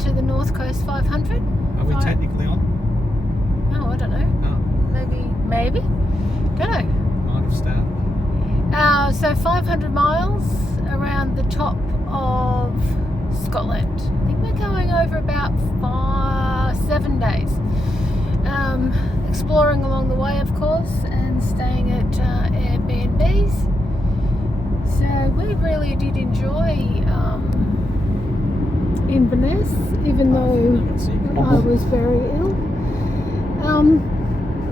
to the North Coast 500. Are we technically on? Oh, I don't know. Oh, Maybe. Don't know. might have started. So 500 miles around the top of Scotland. I think we're going over about 7 days. Exploring along the way, of course, and staying at Airbnbs. So we really did enjoy Inverness, even though I was very ill.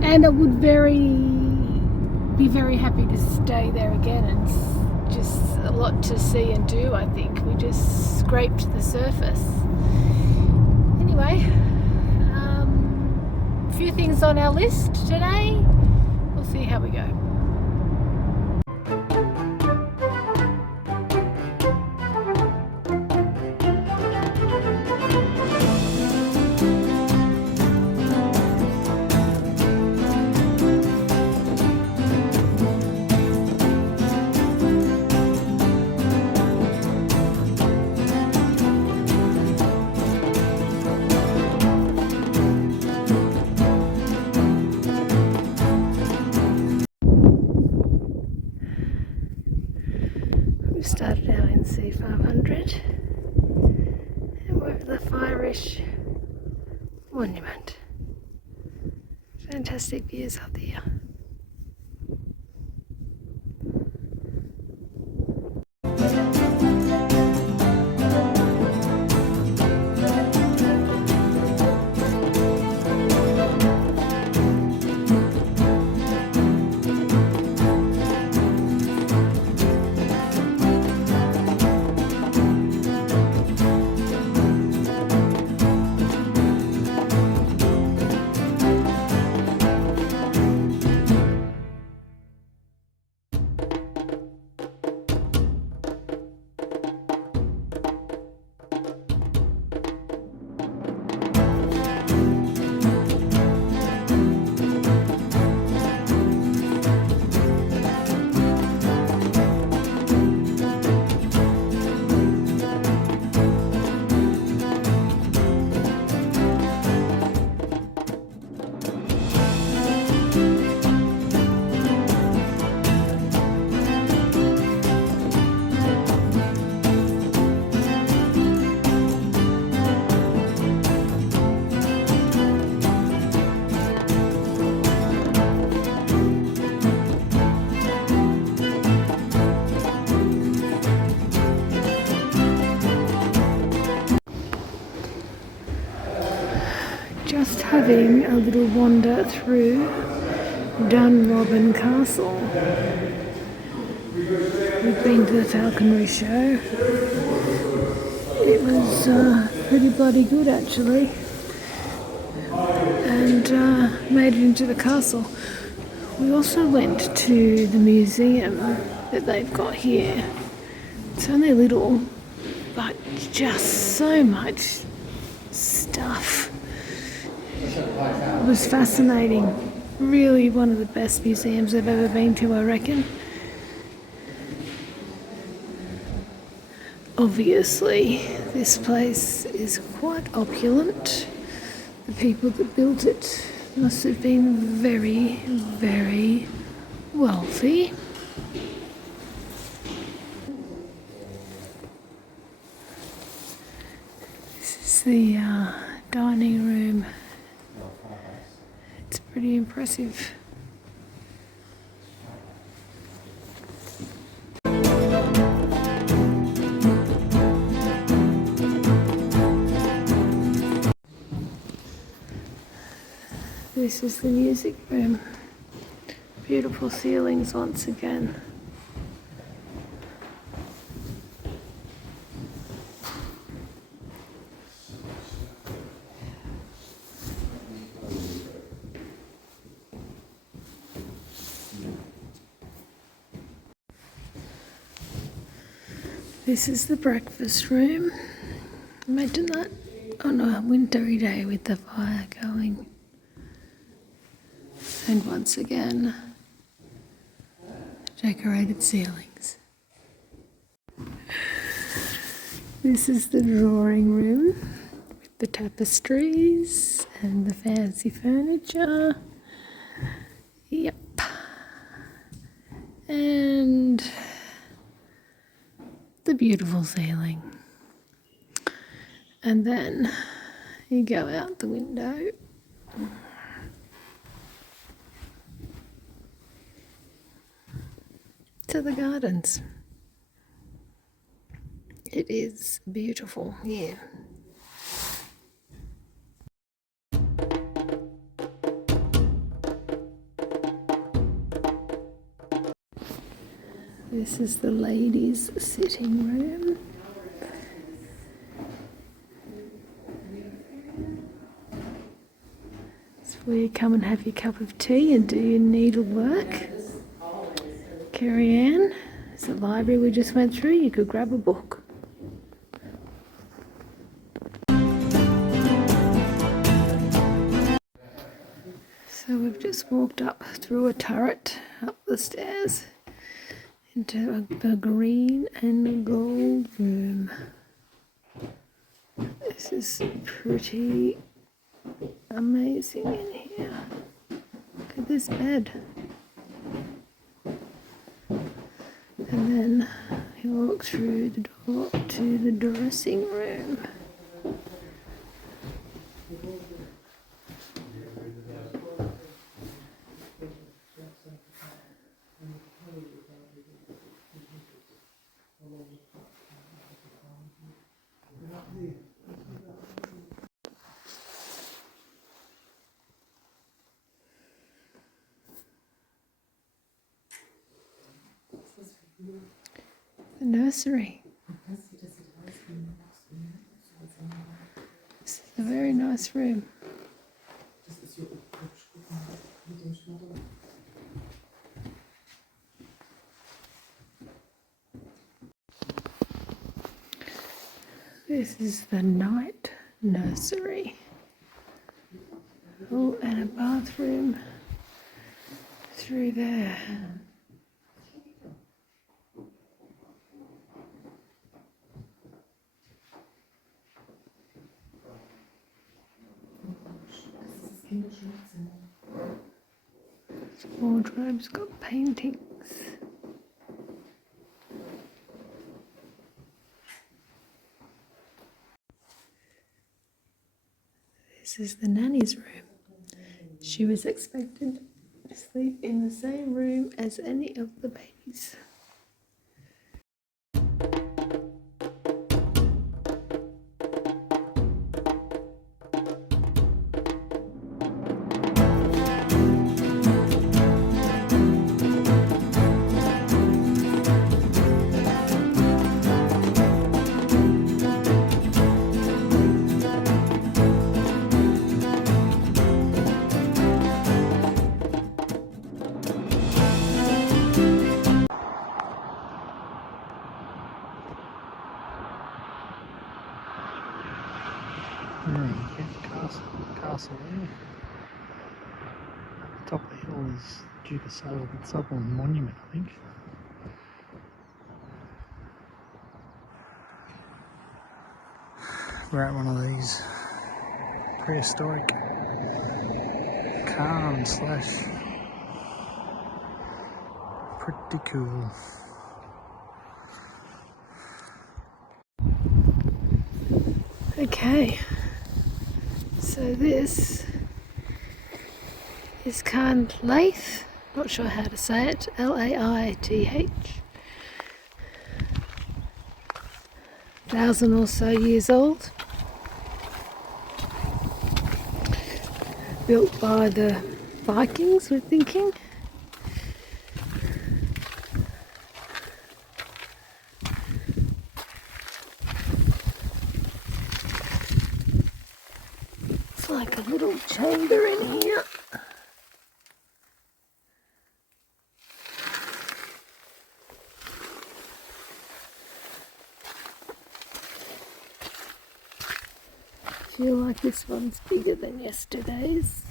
And I would be very happy to stay there again. It's just a lot to see and do, I think. We just scraped the surface. Anyway, a few things on our list today. We'll see how we go. We've started our NC500 and we're at the Irish Monument. Fantastic views up there. Just having a little wander through Dunrobin Castle. We've been to the falconry show. It was pretty bloody good actually, and made it into the castle. We also went to the museum that they've got here. It's only little, but just so much stuff. It was fascinating. Really one of the best museums I've ever been to, I reckon. Obviously, this place is quite opulent. The people that built it must have been very, very wealthy. This is the dining room. It's pretty impressive. This is the music room. Beautiful ceilings once again. This is the breakfast room. Imagine that on a wintry day with the fire going. And once again, decorated ceilings. This is the drawing room the tapestries and the fancy furniture. Yep. And the beautiful ceiling. And then you go out the window. To the gardens. It is beautiful here. This is the ladies' sitting room. It's where you come and have your cup of tea and do your needlework. Carrie Ann, it's the library we just went through. You could grab a book. So we've just walked up through a turret, up the stairs, into the green and gold room. This is pretty amazing in here. Look at this bed. And then you walk through the door to the dressing room. The nursery. This is a very nice room. This is the night nursery. Oh, and a bathroom through there. This wardrobe's got paintings. This is the nanny's room. She was expected to sleep in the same room as any of the babies. Castle there. Top of the hill is Duke of Sutherland Monument, I think. We're at one of these prehistoric cairns / pretty cool. Okay, so this is Cairn Laith, not sure how to say it, Laith. 1,000 or so years old. Built by the Vikings, we're thinking. It's like a little chamber in here. I feel like this one's bigger than yesterday's.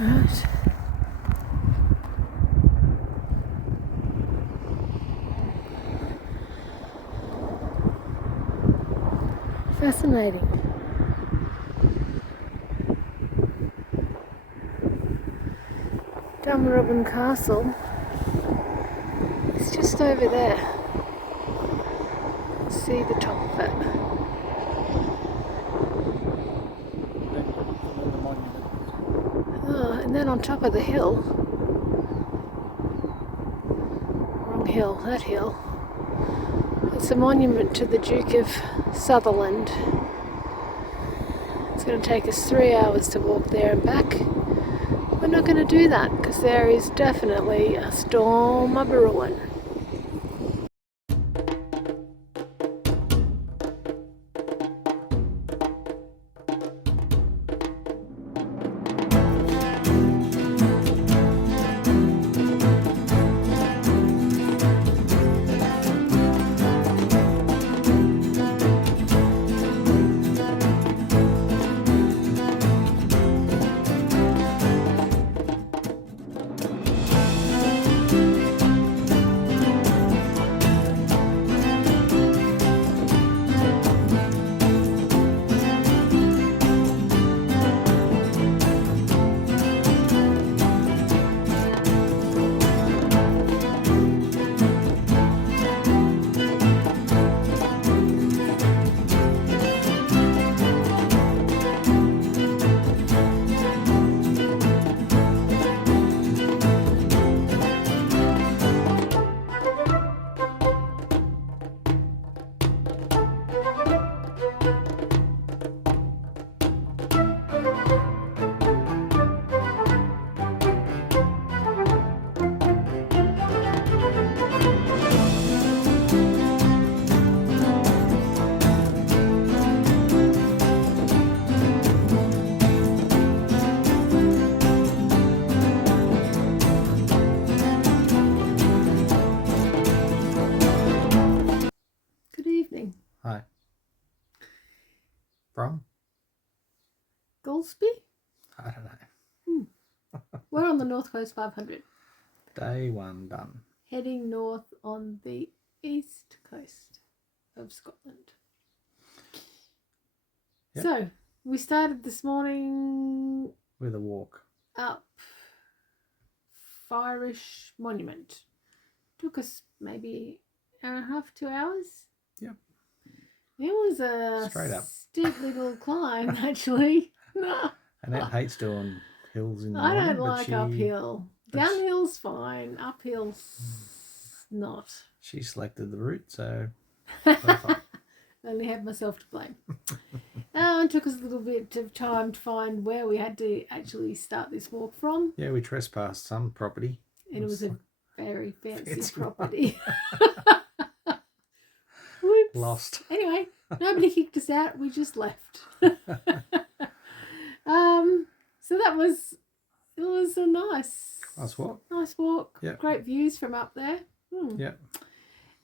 Right. Fascinating. Dunrobin Castle is just over there. See the top of it. Oh, and then on top of the hill, wrong hill, that hill, it's a monument to the Duke of Sutherland. It's going to take us 3 hours to walk there and back. We're not going to do that because there is definitely a storm a-brewing. Good evening. Hi. From? Golspie? I don't know. We're on the North Coast 500, Day one done. heading north on the east coast of Scotland. Yep. So, we started this morning With a walk. up Firish Monument. Took us maybe an hour and a half, 2 hours. Yep. It was a Straight up. steep little climb, actually. No, Annette hates doing hills in the I morning, don't like uphill. but she- Downhill's fine, uphill's not. She selected the route, so Only have myself to blame. It took us a little bit of time to find where we had to actually start this walk from. yeah, we trespassed some property. And it was a like very fancy fancy property. Whoops. lost. Anyway, nobody kicked us out. We just left. So it was a nice walk. Nice walk. Yep. Great views from up there. Yeah.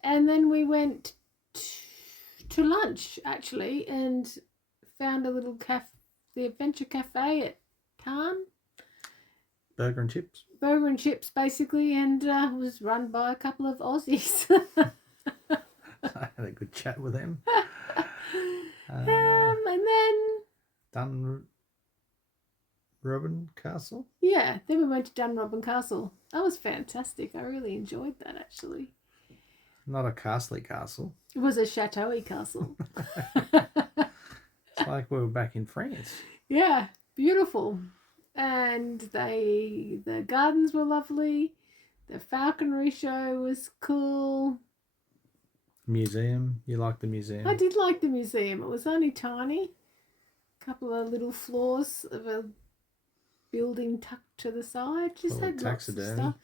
And then we went to lunch actually and found a little the Adventure Cafe at Tarn. Burger and chips. Burger and chips basically, and was run by a couple of Aussies. I had a good chat with them. And then Dunrobin Castle. yeah, then we went to Dunrobin Castle. That was fantastic. I really enjoyed that actually. Not a castly castle. It was a chateau-y castle. It's like we were back in France. Yeah, beautiful. And the gardens were lovely. The falconry show was cool. Museum. You like the museum? I did like the museum. It was only tiny. A couple of little floors of a building tucked to the side. Just had lots of Taxidermy. stuff.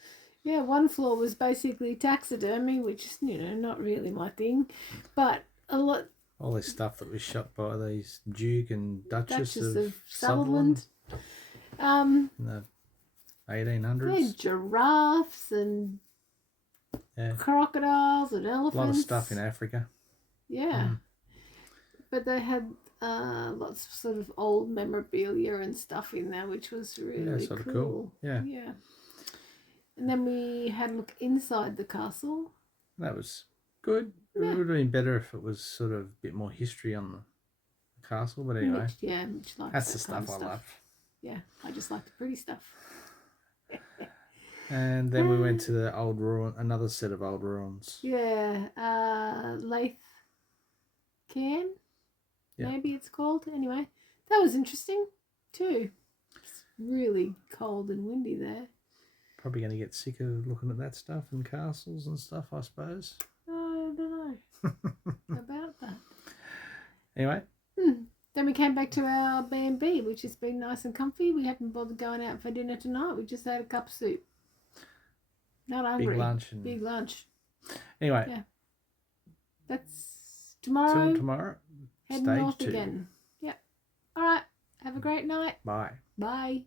Yeah, one floor was basically taxidermy, which is, not really my thing. But a lot... All this stuff that was shot by these Duke and Duchess Duchess of of Sutherland. in the 1800s. Yeah, giraffes and Yeah. crocodiles and A elephants. lot of stuff in Africa. Yeah. But they had lots of sort of old memorabilia and stuff in there, which was really sort of cool. cool. Yeah. Yeah. And then we had a look inside the castle. That was good. It would have been better if it was sort of a bit more history on the castle, but anyway. Mitch likes that's that the stuff kind of I love. Yeah, I just like the pretty stuff. And then we went to the old ruin, another set of old ruins. Yeah, Lath Cairn, maybe it's called. Anyway, that was interesting too. It's really cold and windy there. Probably going to get sick of looking at that stuff and castles and stuff, I suppose. I don't know about that. Anyway. Then we came back to our B&B, which has been nice and comfy. We haven't bothered going out for dinner tonight. We just had a cup of soup. Not hungry. Big lunch. Anyway. Yeah. That's tomorrow. Till tomorrow. Heading north again. Yep. All right. Have a great night. Bye. Bye.